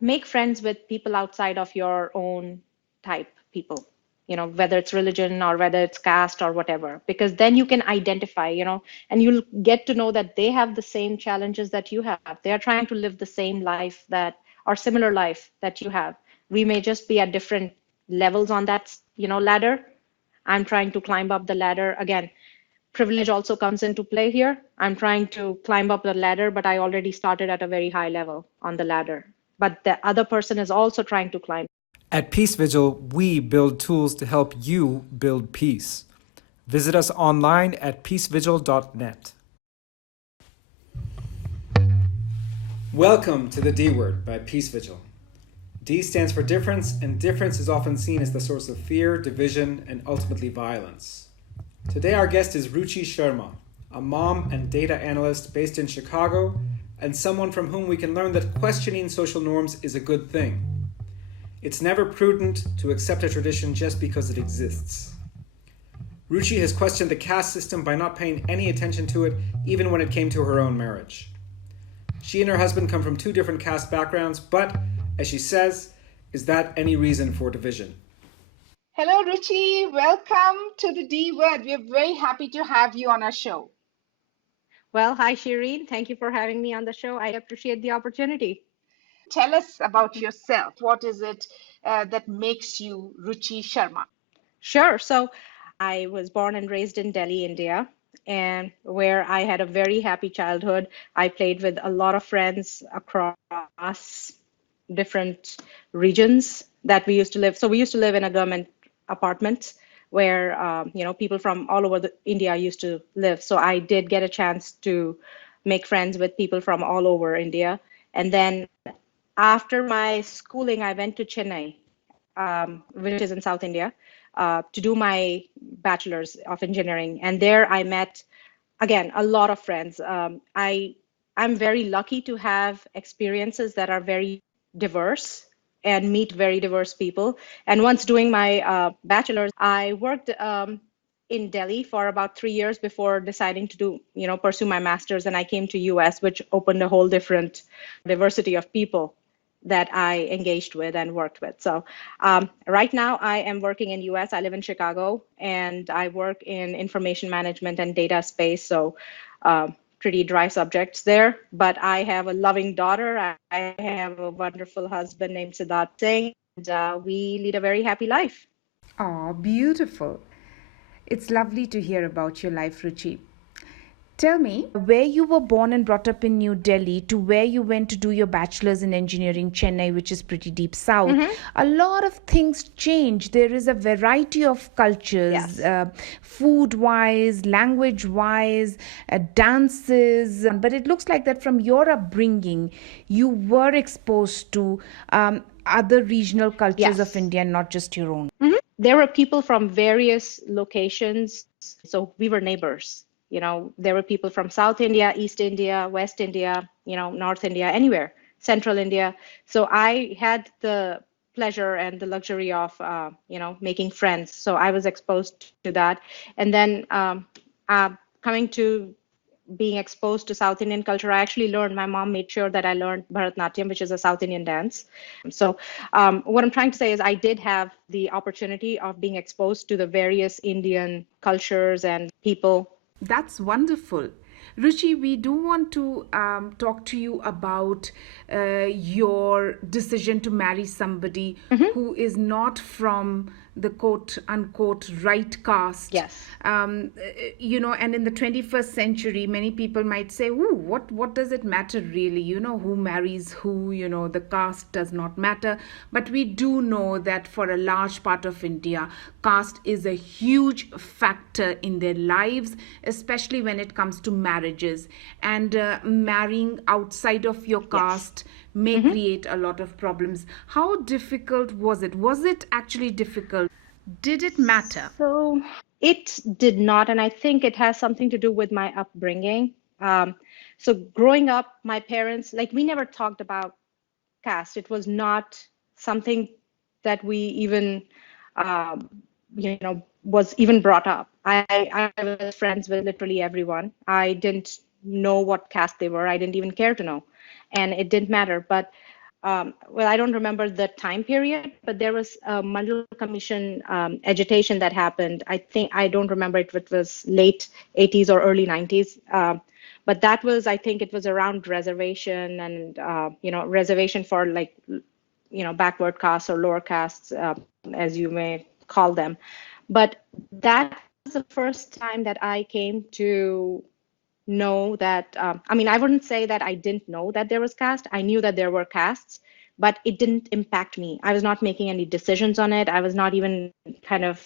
make friends with people outside of your own type people, whether it's religion or whether it's caste or whatever, because then you can identify, and you'll get to know that they have the same challenges that you have. They are trying to live the same life that or similar life that you have. We may just be at different levels on that, ladder. I'm trying to climb up the ladder. Again, privilege also comes into play here. I'm trying to climb up the ladder, but I already started at a very high level on the ladder. But the other person is also trying to climb. At Peace Vigil, we build tools to help you build peace. Visit us online at peacevigil.net. Welcome to the D Word by Peace Vigil. D stands for difference, and difference is often seen as the source of fear, division, and ultimately violence. Today our guest is Ruchi Sharma, a mom and data analyst based in Chicago, and someone from whom we can learn that questioning social norms is a good thing. It's never prudent to accept a tradition just because it exists. Ruchi has questioned the caste system by not paying any attention to it, even when it came to her own marriage. She and her husband come from two different caste backgrounds, but, as she says, is that any reason for division? Hello, Ruchi. Welcome to the D Word. We're very happy to have you on our show. Well, hi, Shireen. Thank you for having me on the show. I appreciate the opportunity. Tell us about yourself. What is it that makes you Ruchi Sharma? Sure. So I was born and raised in Delhi, India, and where I had a very happy childhood. I played with a lot of friends across different regions that we used to live. So we used to live in a government apartment where people from all over India used to live. So I did get a chance to make friends with people from all over India. And then after my schooling, I went to Chennai, which is in South India, to do my bachelor's of engineering. And there I met, again, a lot of friends. I'm very lucky to have experiences that are very diverse and meet very diverse people. And once doing my bachelor's, I worked in Delhi for about 3 years before deciding to pursue my master's. And I came to US, which opened a whole different diversity of people that I engaged with and worked with. So right now I am working in US. I live in Chicago and I work in information management and data space. So pretty dry subjects there, but I have a loving daughter. I have a wonderful husband named Siddharth Singh, and we lead a very happy life. Oh, beautiful. It's lovely to hear about your life, Ruchi. Tell me, where you were born and brought up in New Delhi to where you went to do your bachelor's in engineering, Chennai, which is pretty deep south, a lot of things change. There is a variety of cultures, Yes. food wise, language wise, dances. But it looks like that from your upbringing, you were exposed to other regional cultures of Yes. India, not just your own. There were people from various locations, so we were neighbors. There were people from South India, East India, West India, North India, anywhere, Central India. So I had the pleasure and the luxury of, making friends. So I was exposed to that. And then coming to being exposed to South Indian culture, I actually learned, my mom made sure that I learned Bharatanatyam, which is a South Indian dance. So what I'm trying to say is I did have the opportunity of being exposed to the various Indian cultures and people. That's wonderful. Ruchi, we do want to talk to you about your decision to marry somebody who is not from the quote unquote right caste. Yes. And in the 21st century, many people might say, ooh, what does it matter really? Who marries who, the caste does not matter. But we do know that for a large part of India, caste is a huge factor in their lives, especially when it comes to marriages. And marrying outside of your caste may create a lot of problems. How difficult was it? Was it actually difficult? Did it matter? So it did not, and I think it has something to do with my upbringing. So growing up, my parents, like, we never talked about caste. It was not something that we even, was even brought up. I was friends with literally everyone. I didn't know what caste they were. I didn't even care to know, and it didn't matter. But well, I don't remember the time period, but there was a Mandal Commission agitation that happened. I don't remember if it was late 80s or early 90s. But that was, I think it was around reservation and, reservation for like, backward castes or lower castes, as you may call them. But that was the first time that I came to know that, I mean, I wouldn't say that I didn't know that there was caste. I knew that there were castes, but it didn't impact me. I was not making any decisions on it. I was not even kind of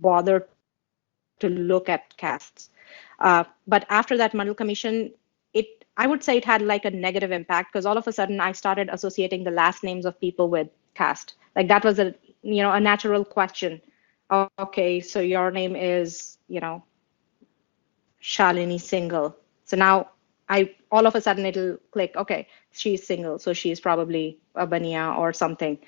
bothered to look at castes. But after that Mandal Commission, it I would say it had like a negative impact because all of a sudden I started associating the last names of people with caste. Like that was a natural question. Okay, so your name is, Shalini single. So now I all of a sudden it'll click, okay, she's single, so she's probably a Bania or something.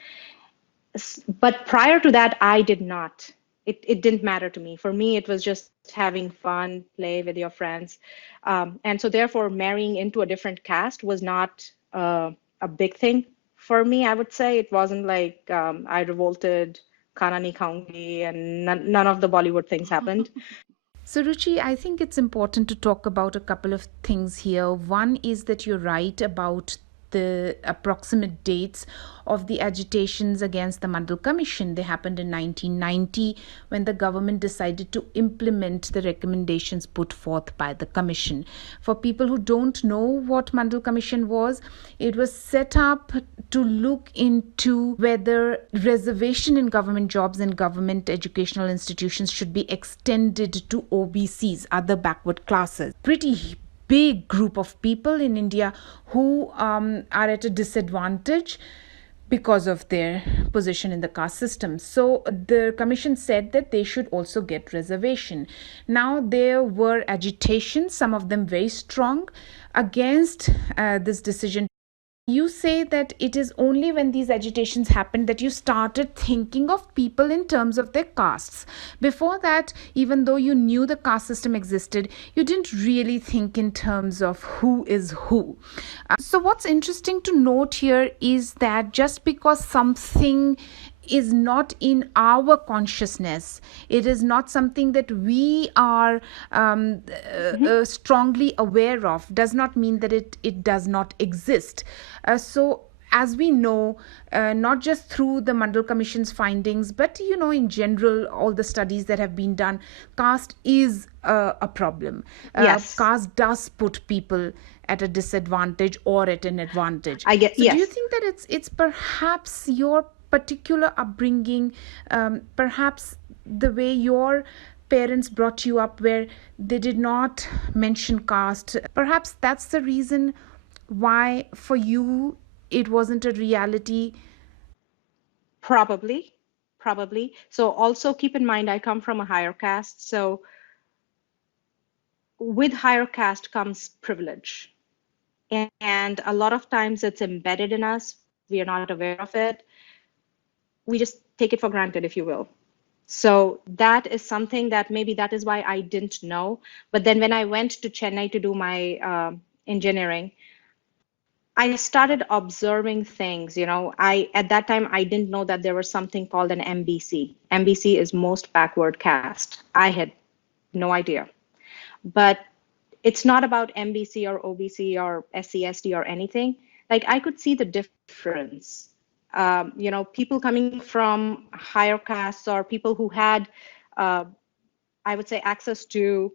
But prior to that, I did not. It didn't matter to me. For me, it was just having fun, play with your friends. And so therefore, marrying into a different caste was not a big thing for me, I would say. It wasn't like I revolted, khana nahi khaungi, and none of the Bollywood things happened. So, Ruchi, I think it's important to talk about a couple of things here. One is that you're right about the approximate dates of the agitations against the Mandal Commission. They happened in 1990 when the government decided to implement the recommendations put forth by the commission. For people who don't know what Mandal Commission was, it was set up to look into whether reservation in government jobs and government educational institutions should be extended to OBCs, other backward classes. Pretty big group of people in India who are at a disadvantage because of their position in the caste system. So the commission said that they should also get reservation. Now there were agitations, some of them very strong, against this decision. You say that it is only when these agitations happened that you started thinking of people in terms of their castes. Before that, even though you knew the caste system existed, you didn't really think in terms of who is who. So, what's interesting to note here is that just because something is not in our consciousness, it is not something that we are strongly aware of, does not mean that it does not exist. So as we know, not just through the Mandal Commission's findings, but in general, all the studies that have been done, caste is a problem. Yes. Caste does put people at a disadvantage or at an advantage. I get, so yes. Do you think that it's perhaps your particular upbringing, perhaps the way your parents brought you up, where they did not mention caste? Perhaps that's the reason why for you it wasn't a reality. Probably. So also keep in mind, I come from a higher caste. So with higher caste comes privilege. And a lot of times it's embedded in us. We are not aware of it. We just take it for granted, if you will. So that is something that maybe that is why I didn't know. But then when I went to Chennai to do my engineering, I started observing things. At that time I didn't know that there was something called an MBC. MBC is most backward caste. I had no idea. But it's not about MBC or OBC or SC/ST or anything. Like I could see the difference. People coming from higher castes or people who had, I would say, access to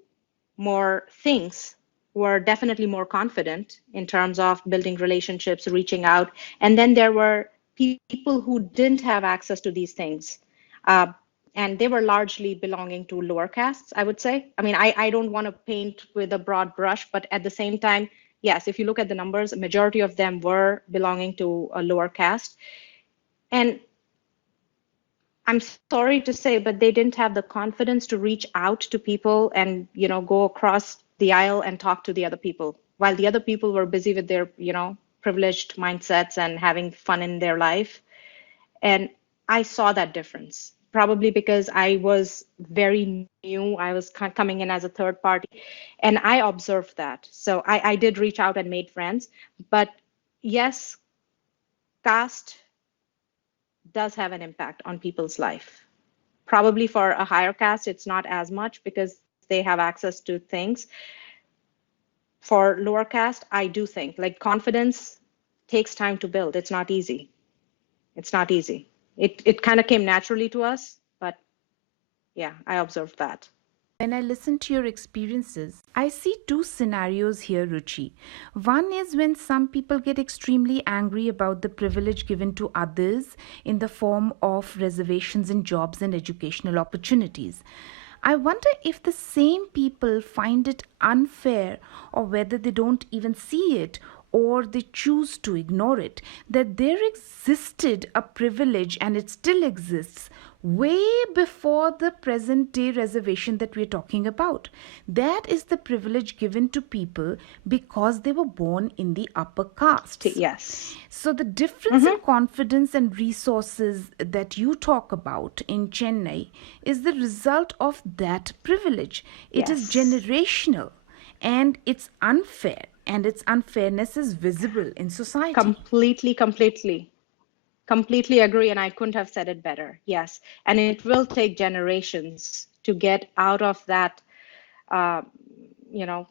more things were definitely more confident in terms of building relationships, reaching out. And then there were people who didn't have access to these things. And they were largely belonging to lower castes, I would say. I mean, I don't want to paint with a broad brush, but at the same time, yes, if you look at the numbers, a majority of them were belonging to a lower caste. And I'm sorry to say, but they didn't have the confidence to reach out to people and, go across the aisle and talk to the other people, while the other people were busy with their, privileged mindsets and having fun in their life. And I saw that difference, probably because I was very new. I was coming in as a third party, and I observed that. So I did reach out and made friends. But yes, caste does have an impact on people's life. Probably for a higher caste, it's not as much because they have access to things. For lower caste, I do think like confidence takes time to build. It's not easy. It's not easy. It kind of came naturally to us, but yeah, I observed that. When I listen to your experiences, I see two scenarios here, Ruchi. One is when some people get extremely angry about the privilege given to others in the form of reservations in jobs and educational opportunities. I wonder if the same people find it unfair or whether they don't even see it or they choose to ignore it, that there existed a privilege and it still exists way before the present day reservation that we're talking about. That is the privilege given to people because they were born in the upper castes. Yes. So the difference in confidence and resources that you talk about in Chennai is the result of that privilege. It is Yes. generational and it's unfair, and its unfairness is visible in society. Completely agree, and I couldn't have said it better. Yes, and it will take generations to get out of that, uh, you know,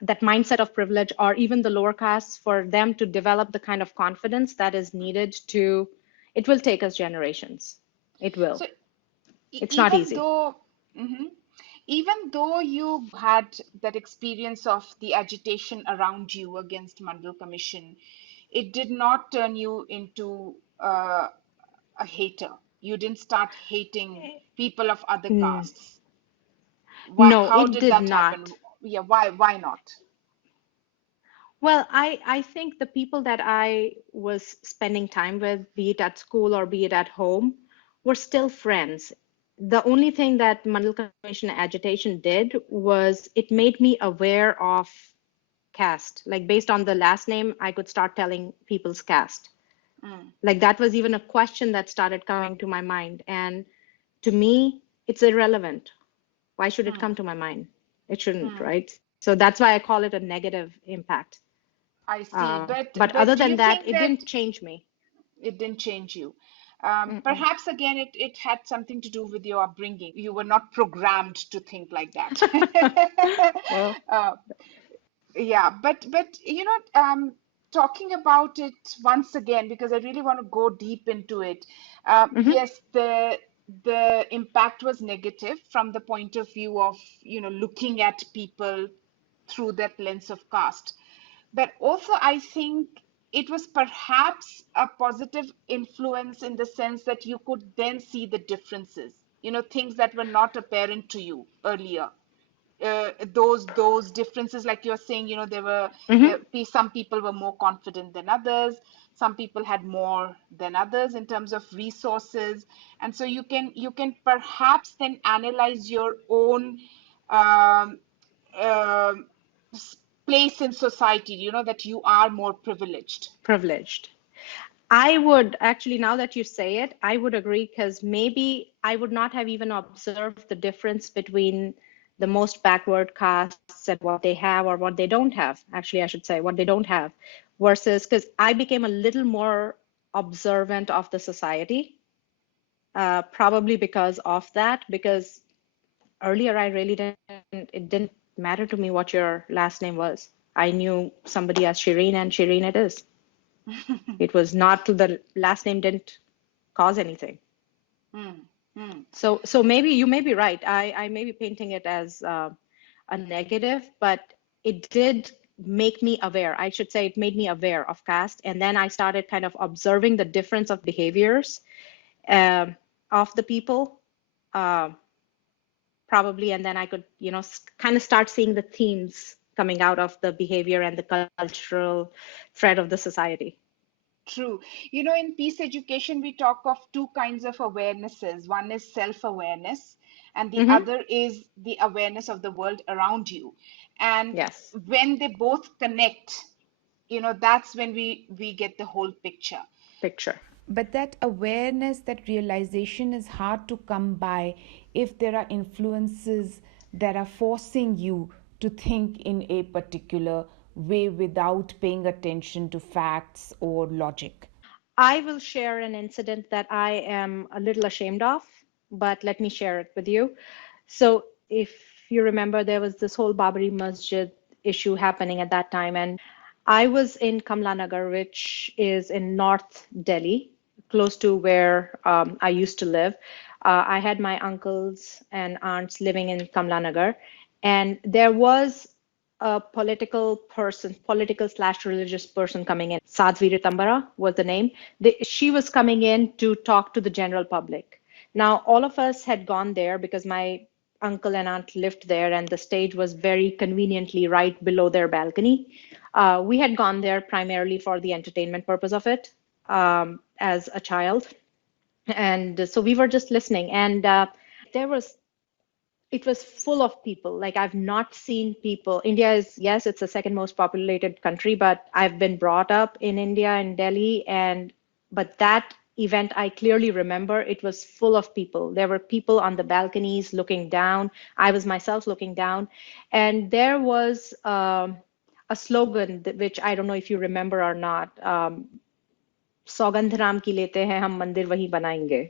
that mindset of privilege, or even the lower castes, for them to develop the kind of confidence that is needed to. It will take us generations. It will. So It's not even easy. though, mhm, even though you had that experience of the agitation around you against Mandal Commission, it did not turn you into a hater. You didn't start hating people of other Mm, castes. Why? no, How it did did that happen? not. Yeah, why? Why not? Well, I think the people that I was spending time with, be it at school or be it at home, were still friends. The only thing that Mandal Commission agitation did was it made me aware of caste. Like based on the last name, I could start telling people's caste. Mm, Like that was even a question that started coming to my mind. And to me, it's irrelevant. Why should it mm, come to my mind? It shouldn't, mm. right? So that's why I call it a negative impact. I see. But other But do than you that, think it that didn't change me. it didn't change you? Mm-mm. Perhaps again, it had something to do with your upbringing. You were not programmed to think like that. Well, uh, yeah, but talking about it once again because I really want to go deep into it. hmm Yes, the impact was negative from the point of view of looking at people through that lens of caste. But also, I think it was perhaps a positive influence in the sense that you could then see the differences, things that were not apparent to you earlier. Those differences, like you're saying, hmm some people were more confident than others, some people had more than others in terms of resources, and so you can perhaps then analyze your own um, um, place in society, that you are more privileged. privileged. I would actually, now that you say it, I would agree because maybe I would not have even observed the difference between the most backward castes and what they have or what they don't have. Actually, I should say what they don't have, versus because I became a little more observant of the society, probably because of that. Because earlier, I really it didn't matter to me what your last name was. I knew somebody as Shireen, and Shireen it is. It was not the last name didn't cause anything. Hmm. Hmm. So maybe you may be right. I may be painting it as a negative, but it did make me aware. I should say it made me aware of caste, and then I started kind of observing the difference of behaviors um, of the people, uh, probably, and then I could, kind of start seeing the themes coming out of the behavior and the cultural thread of the society. True. In peace education, we talk of two kinds of awarenesses. One is self-awareness, and the hmm other is the awareness of the world around you. And Yes, when they both connect, that's when we get the whole picture. picture. But that awareness, that realization is hard to come by if there are influences that are forcing you to think in a particular way without paying attention to facts or logic. I will share an incident that I am a little ashamed of, but let me share it with you. So, if you remember, there was this whole Babri Masjid issue happening at that time, and I was in Kamla Nagar, which is in North Delhi, close to where I used to live. I had my uncles and aunts living in Kamla Nagar, and there was a political slash religious person coming in. Sadhvi Ritambara was the name. She was coming in to talk to the general public. Now, all of us had gone there because my uncle and aunt lived there, and the stage was very conveniently right below their balcony. We had gone there primarily for the entertainment purpose of it as a child. And so we were just listening, and there was it was full of people. Like, I've not seen people. India is, yes, it's the second most populated country, but I've been brought up in India in Delhi, and but that event I clearly remember. It was full of people. There were people on the balconies looking down. I was myself looking down, and there was a slogan which I don't know if you remember or not. सौगंध राम की लेते हैं हम मंदिर वहीं बनाएंगे.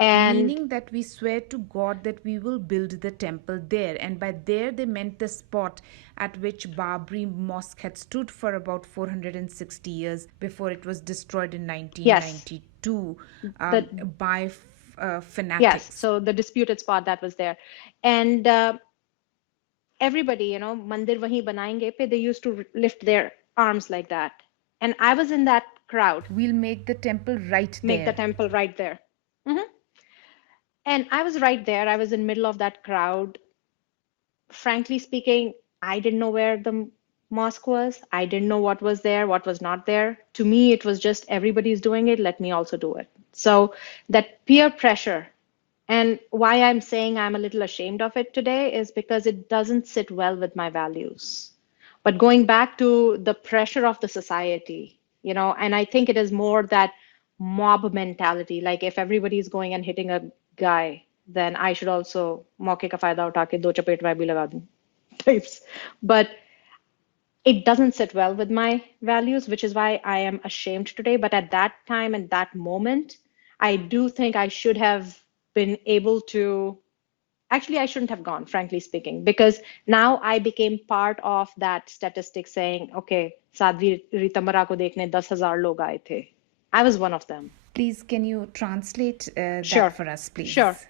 And Meaning that we swear to God that we will build the temple there. And by there, they meant the spot at which Babri Mosque had stood for about 460 years before it was destroyed in yes, 1992 the by yes, fanatics. so the disputed spot that was there. And everybody, mandir wahi banayenge pe, they used to lift their arms like that. And I was in that crowd, We'll make the temple right make the there. temple right there. Mhm. And I was right there. I was in middle of that crowd. Frankly speaking, I didn't know where the mosque was. I didn't know what was there, what was not there. To me, it was just everybody's doing it, let me also do it. So that peer pressure, and why I'm saying I'm a little ashamed of it today is because it doesn't sit well with my values. But going back to the pressure of the society, and I think it is more that mob mentality. Like, if everybody's going and hitting a guy, then I should also मौके का फायदा उठा के दो चपेट मैं भी लगा दूं types. But it doesn't sit well with my values, which is why I am ashamed today. But at that time and that moment, I do think I should have been able to. Actually, I shouldn't have gone, frankly speaking, because now I became part of that statistic saying, okay, Sadhvi Ritambara ko dekhne 10,000 log aaye the. I was one of them. Please, can you translate that Sure, for us, sure, please?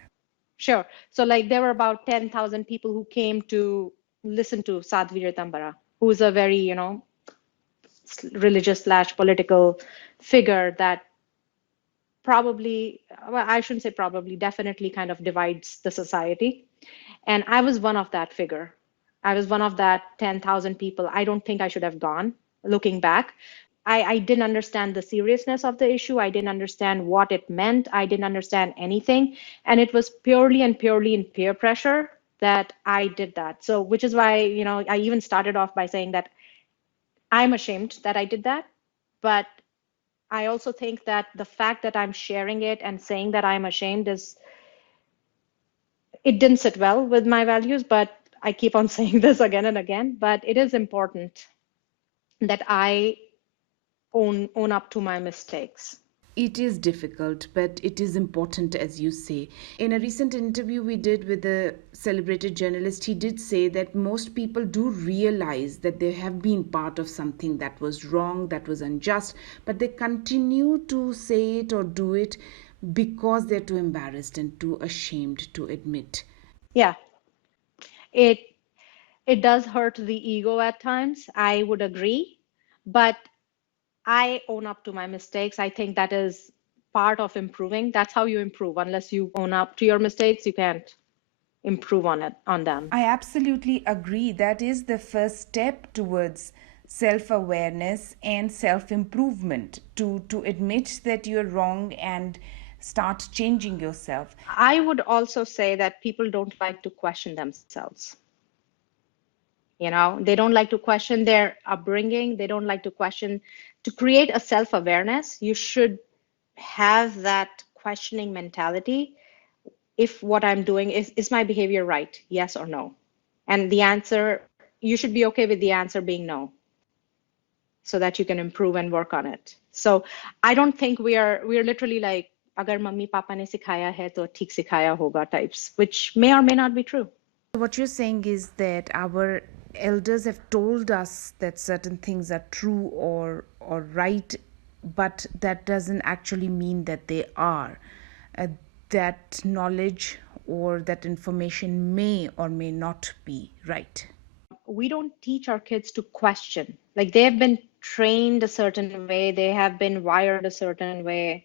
sure. So, like, there were about 10,000 people who came to listen to Sadhvi Ritambara, who's a very, religious slash political figure that probably, well, I shouldn't say probably, definitely kind of divides the society. And I was one of that figure. I was one of that 10,000 people. I don't think I should have gone looking back. I didn't understand the seriousness of the issue. I didn't understand what it meant. I didn't understand anything. And it was purely and purely in peer pressure that I did that. So, which is why, I even started off by saying that I'm ashamed that I did that. But I also think that the fact that I'm sharing it and saying that I'm ashamed it didn't sit well with my values, but I keep on saying this again and again, but it is important that I own up to my mistakes. It is difficult, but it is important, as you say. In a recent interview we did with a celebrated journalist, he did say that most people do realize that they have been part of something that was wrong, that was unjust, but they continue to say it or do it because they're too embarrassed and too ashamed to admit. Yeah, it it does hurt the ego at times. I would agree, but I own up to my mistakes. I think that is part of improving. That's how you improve. Unless you own up to your mistakes, you can't improve on them. I absolutely agree. That is the first step towards self awareness and self improvement, to admit that you're wrong and start changing yourself. I would also say that people don't like to question themselves. They don't like to question their upbringing. They don't like to question. To create a self-awareness, you should have that questioning mentality. If what I'm doing is my behavior right? Yes or no? And the answer, you should be okay with the answer being no, so that you can improve and work on it. So I don't think we're literally like agar mummy papa ne sikhaya hai to theek sikhaya hoga types, which may or may not be true. What you're saying is that our elders have told us that certain things are true or right, but that doesn't actually mean that they are. Uh, that knowledge or that information may or may not be right. We don't teach our kids to question. Like they have been trained a certain way, they have been wired a certain way.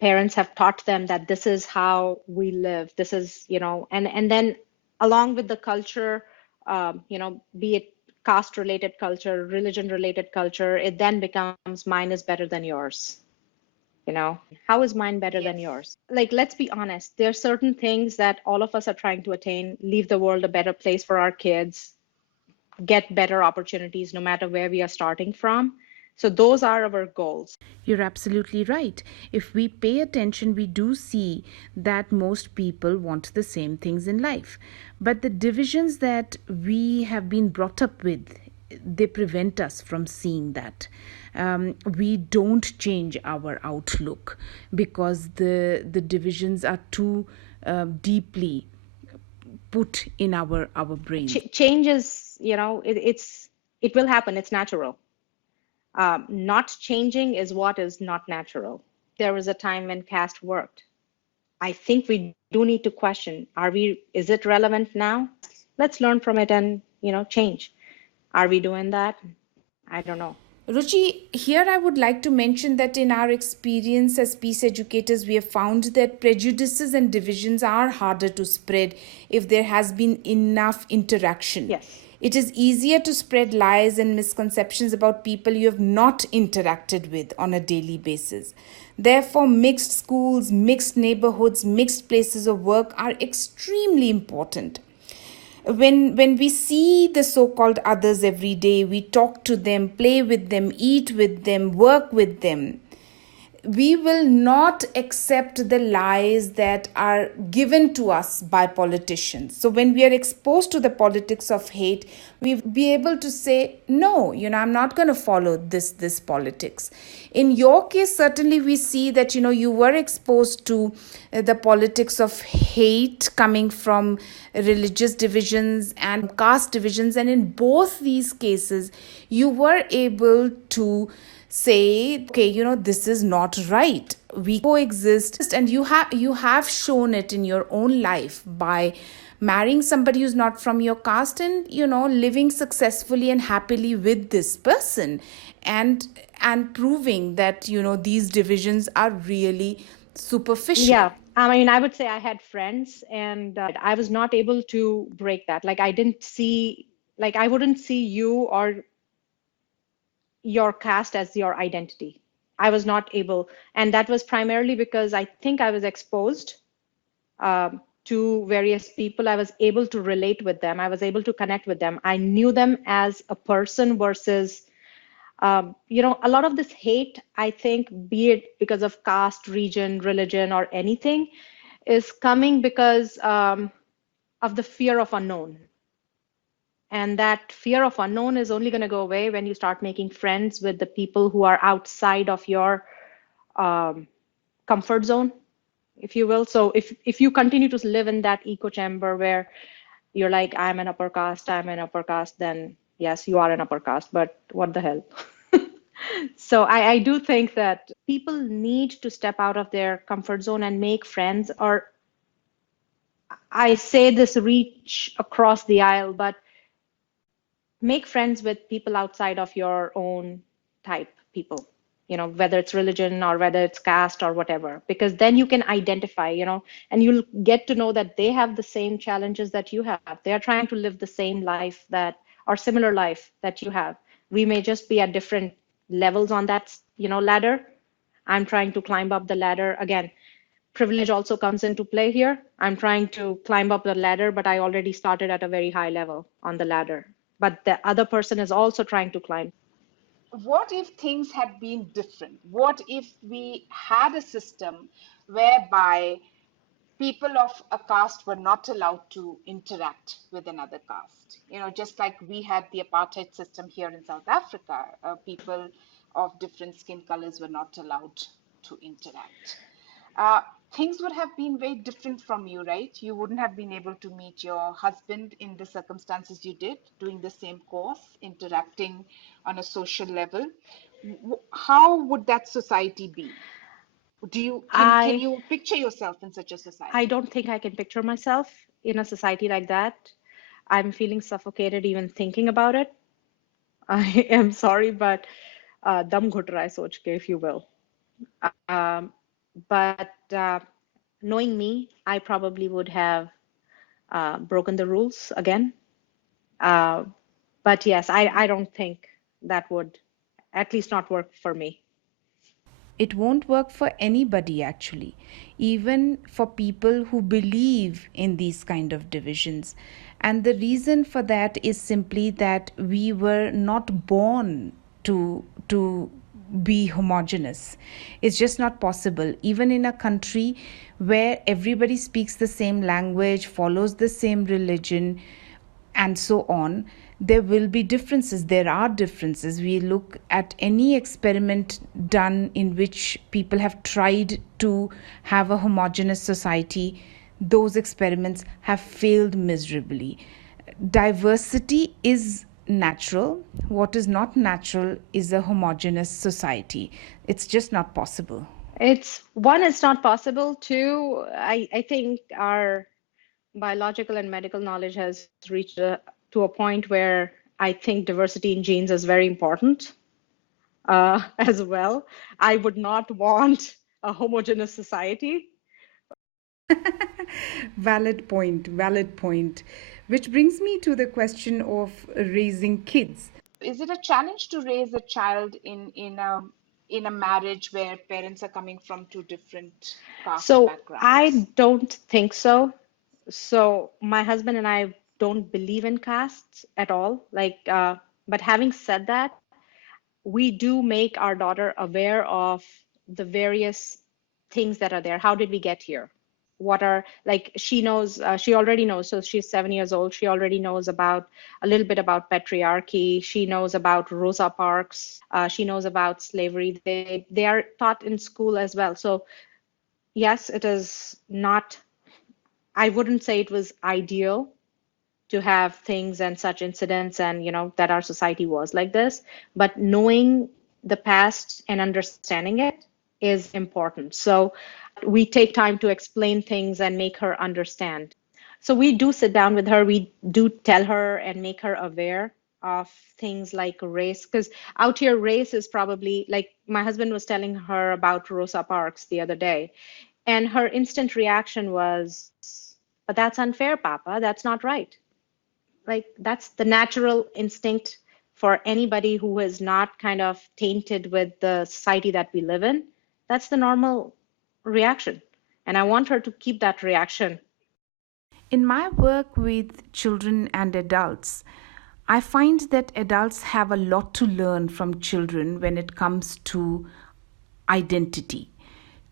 Parents have taught them that this is how we live. This is, and then along with the culture, be it caste related culture, religion related culture, it then becomes mine is better than yours. How is mine better than Yes. yours? Like, let's be honest, there are certain things that all of us are trying to attain, leave the world a better place for our kids, get better opportunities no matter where we are starting from. So those are our goals. You're absolutely right. If we pay attention, we do see that most people want the same things in life. But the divisions that we have been brought up with, they prevent us from seeing that. We don't change our outlook because the divisions are too deeply put in our brains. Change is, it will happen. It's natural. Not changing is what is not natural. There was a time when caste worked. I think we do need to question, is it relevant now? Let's learn from it and, change. Are we doing that? I don't know. Ruchi, here I would like to mention that in our experience as peace educators, we have found that prejudices and divisions are harder to spread if there has been enough interaction. Yes. It is easier to spread lies and misconceptions about people you have not interacted with on a daily basis. Therefore, mixed schools, mixed neighborhoods, mixed places of work are extremely important. When we see the so-called others every day, we talk to them, play with them, eat with them, work with them, we will not accept the lies that are given to us by politicians. So when we are exposed to the politics of hate, we be able to say, no, I'm not going to follow this politics. In your case, certainly we see that, you were exposed to the politics of hate coming from religious divisions and caste divisions. And in both these cases, you were able to say, okay, this is not right. We coexist, and you have shown it in your own life by marrying somebody who's not from your caste and living successfully and happily with this person, and proving that these divisions are really superficial. Yeah. I mean, I would say I had friends and I was not able to break that. Like, I wouldn't see you or your caste as your identity. I was not able, and that was primarily because I think I was exposed to various people. I was able to relate with them. I was able to connect with them. I knew them as a person versus, a lot of this hate, I think, be it because of caste, region, religion, or anything, is coming because of the fear of unknown. And that fear of unknown is only going to go away when you start making friends with the people who are outside of your comfort zone, if you will. So if you continue to live in that echo chamber where you're like, I'm an upper caste, then yes, you are an upper caste, but what the hell? So I do think that people need to step out of their comfort zone and make friends, or I say this, reach across the aisle, but make friends with people outside of your own type people, whether it's religion or whether it's caste or whatever, because then you can identify, and you'll get to know that they have the same challenges that you have. They are trying to live the same life that, or similar life that you have. We may just be at different levels on that, ladder. I'm trying to climb up the ladder. Again, privilege also comes into play here. I'm trying to climb up the ladder, but I already started at a very high level on the ladder. But the other person is also trying to climb. What if things had been different? What if we had a system whereby people of a caste were not allowed to interact with another caste? Just like we had the apartheid system here in South Africa, people of different skin colors were not allowed to interact. Uh, Things would have been very different from you, right? You wouldn't have been able to meet your husband in the circumstances you did, doing the same course, interacting on a social level. How would that society be? Can I you picture yourself in such a I society? don't think I can picture myself in a society like that. I'm feeling suffocated even thinking about it. I am sorry, but dum घुट रहा है सोच के, if you will. Um, but knowing me, I probably would have broken the rules again. Uh, but yes, I don't think that would at least not work for me. It won't work for anybody actually, even for people who believe in these kind of divisions. And the reason for that is simply that we were not born to be homogenous. It's just not possible. Even in a country where everybody speaks the same language, follows the same religion, and so on, there will be differences. There are differences. We look at any experiment done in which people have tried to have a homogeneous society, those experiments have failed miserably. Diversity is natural. What is not natural is a homogeneous society. It's just not possible. It's one, it's not possible. Two, I think our biological and medical knowledge has reached to a point where I think diversity in genes is very important as well. I would not want a homogeneous society. Valid point, valid point. Which brings me to the question of raising kids. Is it a challenge to raise a child in a marriage where parents are coming from two different caste So I backgrounds? don't think so. So my husband and I don't believe in castes at all. But having said that, we do make our daughter aware of the various things that are there. How did we get here? What are, like, she knows, she already knows. So she's 7 years old. She already knows about a little bit about patriarchy. She knows about Rosa Parks. She knows about slavery. They are taught in school as well. So yes, it is not, I wouldn't say it was ideal to have things and such incidents and that our society was like this, but knowing the past and understanding it is important. So we take time to explain things and make her understand. So we do sit down with her, we do tell her and make her aware of things like race, because out here race is probably, like, my husband was telling her about Rosa Parks the other day, and her instant reaction was, but that's unfair, Papa, that's not right. Like, that's the natural instinct for anybody who is not kind of tainted with the society that we live in. That's the normal reaction. And I want her to keep that reaction. In my work with children and adults, I find that adults have a lot to learn from children when it comes to identity.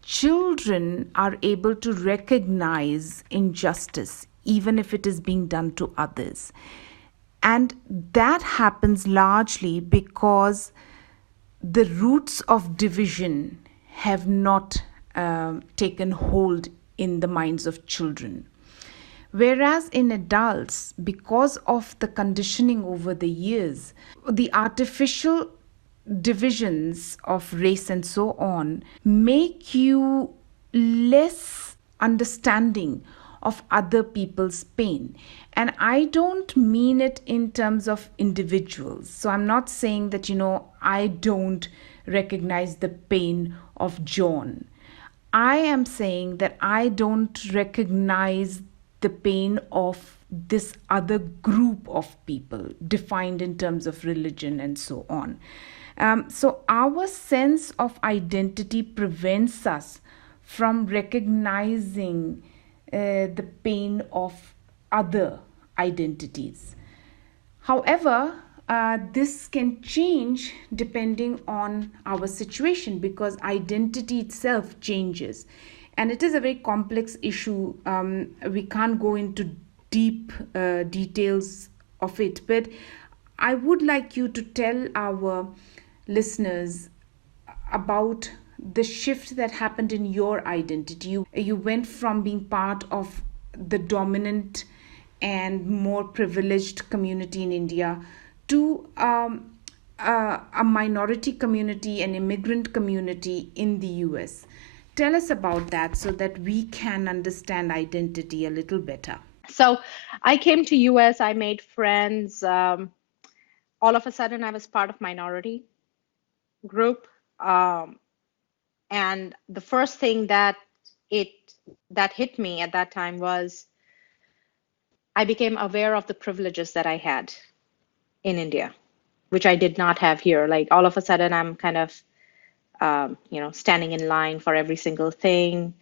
Children are able to recognize injustice, even if it is being done to others. And that happens largely because the roots of division have not taken hold in the minds of children. Whereas in adults, because of the conditioning over the years, the artificial divisions of race and so on make you less understanding of other people's pain. And I don't mean it in terms of individuals. So I'm not saying that, I don't recognize the pain of John. I am saying that I don't recognize the pain of this other group of people defined in terms of religion and so on. So, our sense of identity prevents us from recognizing the pain of other identities. However, this can change depending on our situation because identity itself changes. And it is a very complex issue. We can't go into deep details of it, but I would like you to tell our listeners about the shift that happened in your identity. You went from being part of the dominant and more privileged community in India to a minority community, an immigrant community in the US. Tell us about that so that we can understand identity a little better. So I came to US, I made friends. All of a sudden, I was part of minority group. Um, and the first thing it that hit me at that time was I became aware of the privileges that I had in India, which I did not have here. Like all of a sudden, I'm kind of standing in line for every single thing,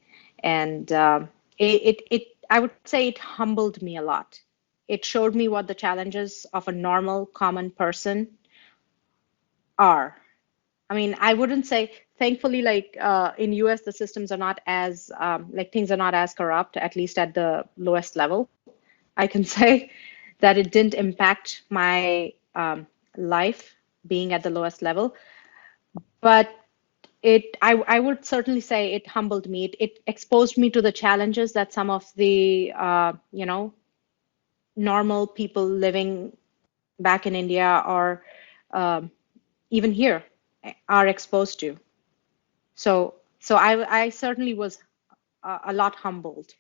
and I would say it humbled me a lot. It showed me what the challenges of a normal, common person are. I mean, I wouldn't say, thankfully, like in US, the systems are not as like things are not as corrupt, at least at the lowest level. I can say that it didn't impact my life being at the lowest level, but I would certainly say it humbled me. It exposed me to the challenges that some of the normal people living back in India or um, even here are exposed to. So I certainly was a lot humbled.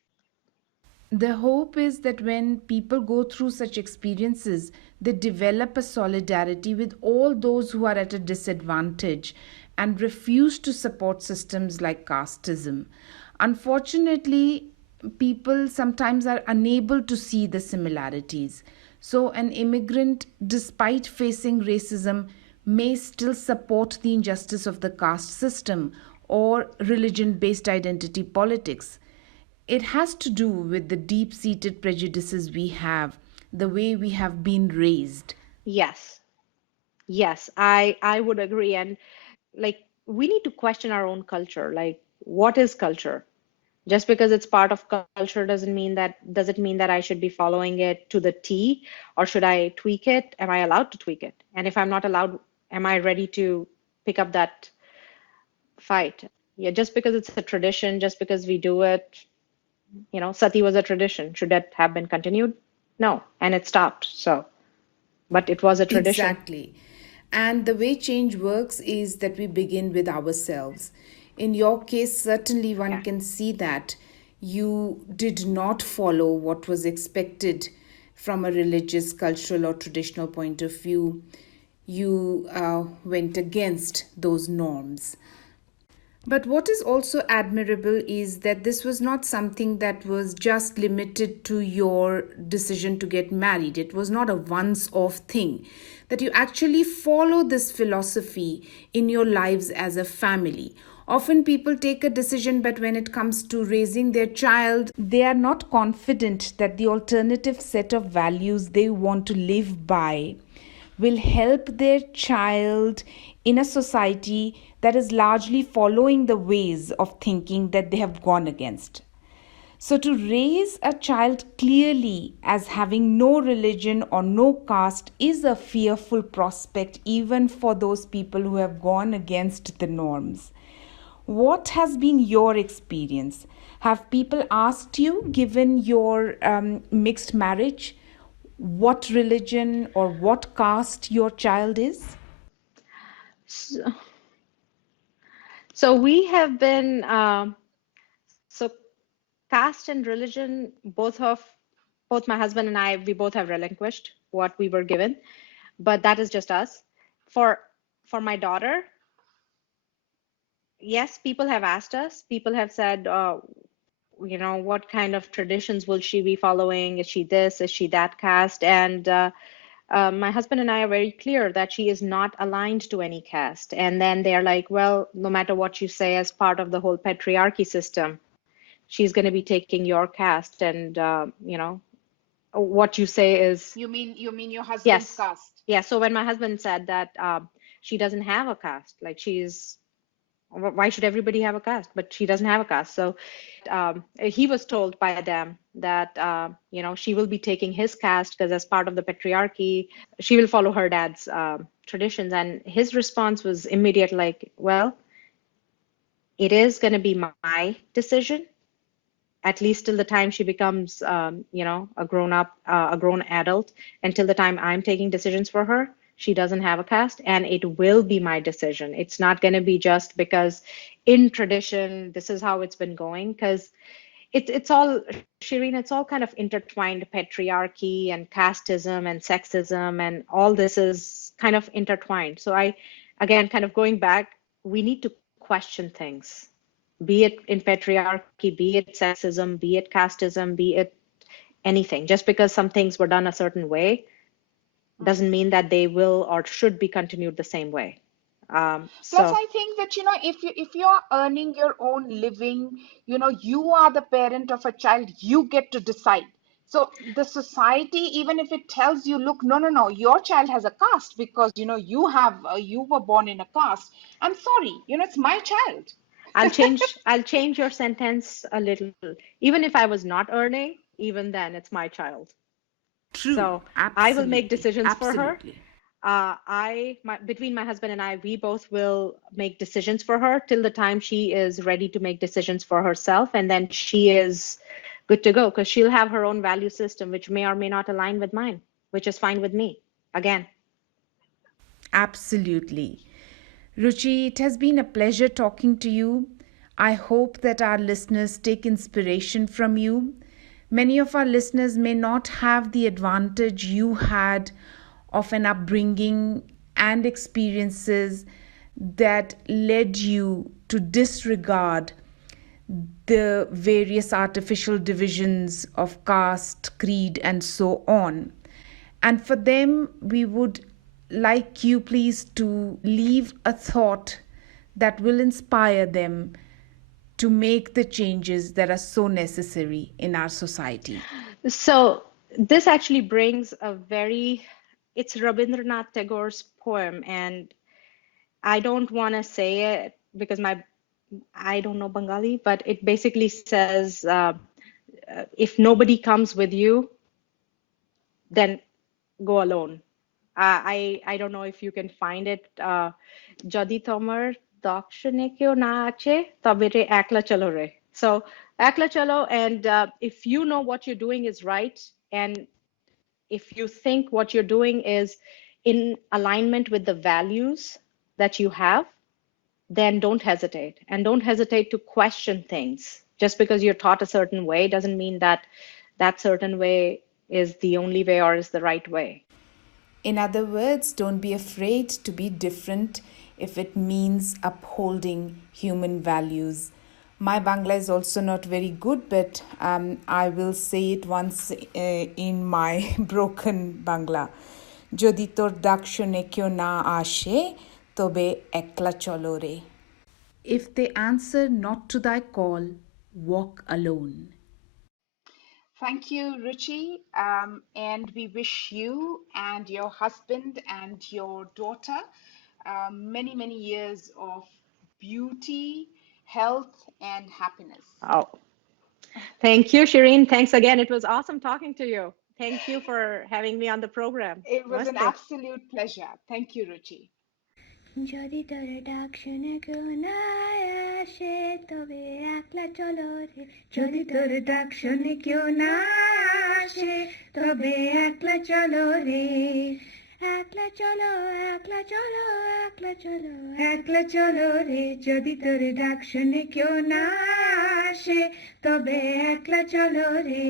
The hope is that when people go through such experiences, they develop a solidarity with all those who are at a disadvantage and refuse to support systems like casteism. Unfortunately, people sometimes are unable to see the similarities. So, an immigrant, despite facing racism, may still support the injustice of the caste system or religion based identity politics. It has to do with the deep seated prejudices we have, the way we have been raised. Yes, yes, I would agree. And like we need to question our own culture. Like, what is culture? Just because it's part of culture does it mean that I should be following it to the T, or should I tweak it? Am I allowed to tweak it? And if I'm not allowed, am I ready to pick up that fight? Yeah, just because it's a tradition, just because we do it, sati was a tradition. Should that have been continued? No, and it stopped. So, but it was a tradition. Exactly. And the way change works is that we begin with ourselves. In your case, certainly one Yeah. can see that you did not follow what was expected from a religious, cultural, or traditional point of view. You went against those norms. But what is also admirable is that this was not something that was just limited to your decision to get married. It was not a once off thing. That you actually follow this philosophy in your lives as a family. Often people take a decision, but when it comes to raising their child, they are not confident that the alternative set of values they want to live by will help their child in a society that is largely following the ways of thinking that they have gone against. So, to raise a child clearly as having no religion or no caste is a fearful prospect, even for those people who have gone against the norms. What has been your experience? Have people asked you, given your mixed marriage, what religion or what caste your child is? So, so we have been so caste and religion, both my husband and I, we both have relinquished what we were given, but that is just us. For for my daughter, yes, people have asked us. People have said, what kind of traditions will she be following? Is she this? Is she that caste? And my husband and I are very clear that she is not aligned to any caste. And then they're like, well, no matter what you say, as part of the whole patriarchy system, she's going to be taking your caste, and what you say is You mean your husband's yes. caste? Yeah. So when my husband said that she doesn't have a caste, like why should everybody have a caste? But she doesn't have a caste. So he was told by them that she will be taking his caste because as part of the patriarchy, she will follow her dad's traditions. And his response was immediate, like, well, it is going to be my decision, at least till the time she becomes, a grown up, a grown adult. Until the time I'm taking decisions for her, she doesn't have a caste, and it will be my decision. It's not going to be just because in tradition, this is how it's been going, because it's all, Shireen, it's all kind of intertwined. Patriarchy and casteism and sexism and all this is kind of intertwined. So again, kind of going back, we need to question things, be it in patriarchy, be it sexism, be it casteism, be it anything. Just because some things were done a certain way doesn't mean that they will or should be continued the same way. Plus, So I think that, if you are earning your own living, you are the parent of a child, you get to decide. So the society, even if it tells you, look, no, no, no, your child has a caste because, you were born in a caste. I'm sorry, it's my child. I'll change your sentence a little. Even if I was not earning, even then it's my child. True. So I will make Absolutely. decisions for her. Absolutely. Between my husband and I, we both will make decisions for her till the time she is ready to make decisions for herself. And then she is good to go because she'll have her own value system, which may or may not align with mine, which is fine with me. Again, Absolutely. Ruchi, it has been a pleasure talking to you. I hope that our listeners take inspiration from you. Many of our listeners may not have the advantage you had of an upbringing and experiences that led you to disregard the various artificial divisions of caste, creed, and so on. And for them, we would like you, please, to leave a thought that will inspire them to make the changes that are so necessary in our society. so this actually brings it's Rabindranath Tagore's poem, and I don't want to say it because I don't know Bengali, but it basically says, if nobody comes with you, then go alone. I don't know if you can find it. যদি তোমার দক্ষিণে কেউ না আছে তবে রে একলা চলো রে. So একলা chalo, and if you know what you're doing is right, and if you think what you're doing is in alignment with the values that you have, then don't hesitate. And don't hesitate to question things. Just because you're taught a certain way doesn't mean that that certain way is the only way or is the right way. In other words, don't be afraid to be different if it means upholding human values. My Bangla is also not very good, but I will say it once in my broken Bangla. Jodi tor dak shune kyo na ashe, tobe ekla cholo re. If they answer not to thy call, walk alone. Thank you, Ruchi. And we wish you and your husband and your daughter many, many years of beauty, health, and happiness. Oh, thank you, Shireen. Thanks again. It was awesome talking to you. Thank you for having me on the program. It was an Namaste. absolute pleasure. Thank you, Ruchi. যদি তোর ডাক শুনে কেউ না আসে তবে একলা চলো রে যদি তোর ডাক শুনে কেউ না আসে তবে একলা চলো রে একলা চলো একলা চলো একলা চলো একলা চলো রে যদি তোর ডাক শুনে কেউ না আসে তবে একলা চলো রে.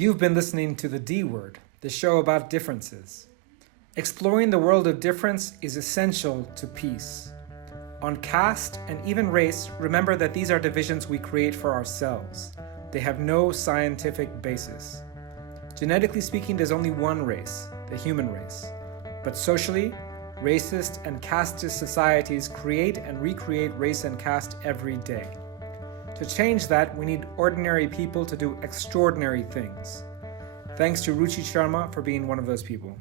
You've been listening to The D Word, the show about differences. Exploring the world of difference is essential to peace. On caste and even race, remember that these are divisions we create for ourselves. They have no scientific basis. Genetically speaking, there's only one race, the human race. But socially, racist and casteist societies create and recreate race and caste every day. To change that, we need ordinary people to do extraordinary things. Thanks to Ruchi Sharma for being one of those people.